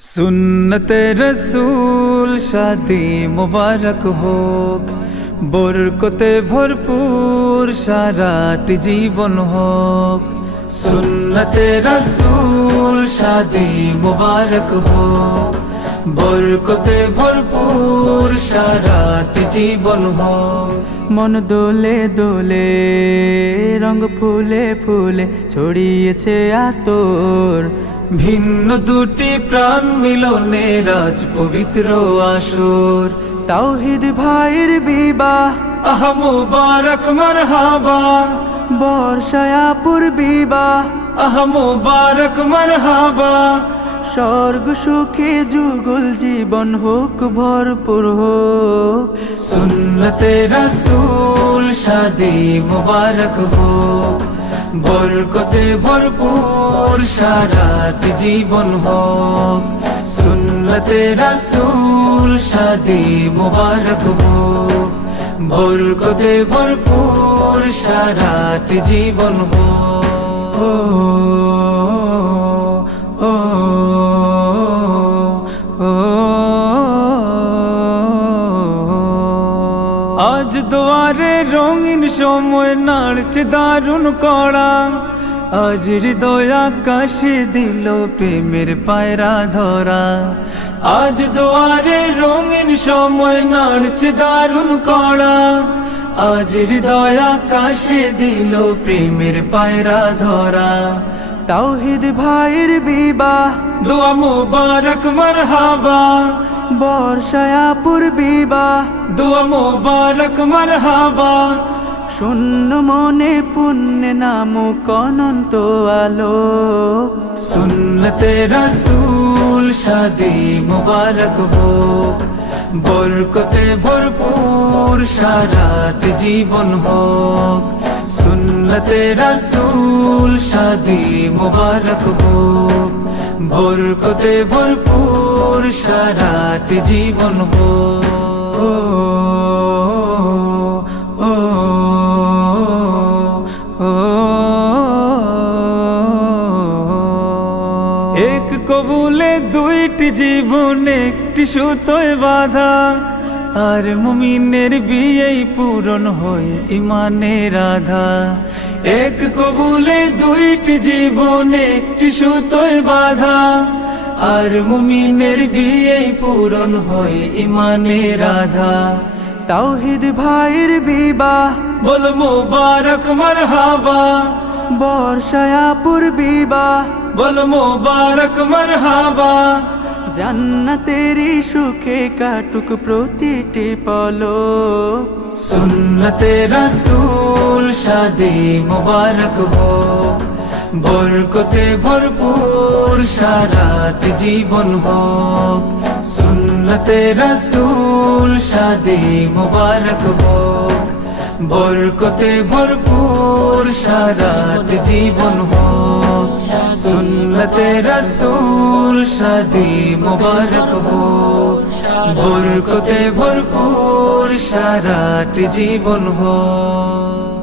सुन्नते रसूल शादी मुबारक होक, बरकते भरपूर साराटी जीवन होक। सुन्नते रसूल शादी मुबारक होक, बरकते भरपूर साराटी जीवन होक। मन दोले दोले रंग फुले फुले ছড়িয়েছে আতর, ভিন্ন দুটি প্রাণ মিলনে রাজ পবিত্র আসর। তাওহীদ ভাইয়ের বিবাহ আহা মুবারক মারহাবা, বর্ষায়াপুর বিবাহ আহা মুবারক মারহাবা। স্বর্গ সুখে যুগল জীবন হোক ভরপুর হোক। সুন্নতে রাসূল শাদি মুবারক হোক, বরকতে ভরপুর সারাটি জীবন হোক। সুন্নতে রাসূল শাদি মুবারক হোক, বরকতে ভরপুর সারাটি জীবন হোক। আজ দুয়ারে রঙিন সময় নাড়ছে দারুণ কড়া, আজ হৃদয় আকাশে দিল প্রেমের পায়রা ধরা। আজ দুয়ারে রঙিন সময় নাড়ছে দারুণ কড়া, আজ হৃদয় আকাশে দিল প্রেমের পায়রা ধরা। তাওহীদ ভাইয়ের বিবাহ দোয়া মুবারক মারহাবা, বর্ষায়াপুর বিবাহ দোয়া মুবারক মারহাবা। শূন্য মনে পুণ্যে নামুক অনন্ত আলো। সুন্নতে রাসূল শাদি মুবারক হোক, বরকতে ভরপুর সারাটি জীবন হোক। সুন্নতে রাসূল শাদি মুবারক হোক, বরকতে ভরপুর সারাটি জীবন হোক। এক কবুলে দুইটি জীবন একটি সুতোয় বাঁধা, আর মুমিনের বিয়েই পূরণ হয় ইমানের আধা। এক কবুলে দুইটি জীবন একটি সুতোয় বাঁধা, আর মুমিনের বিয়েই পূরণ হয় ইমানের আধা। তাওহীদ ভাইয়ের বিবাহ বল মুবারক মারহাবা, বর্ষায়াপুর বিবাহ বল মুবারক মারহাবা। জান্নাতেরি সুখে কাটুক প্রতিটি পলক। সুন্নতে রাসূল শাদি মুবারক হোক, বরকতে ভরপুর সারাটি জীবন হোক। সুন্নতে রাসূল শাদি মুবারক হোক, বরকতে ভরপুর সারাটি জীবন হোক। সুন্নতে রাসূল শাদি মুবারক হোক, বরকতে ভরপুর সারাটি জীবন হোক।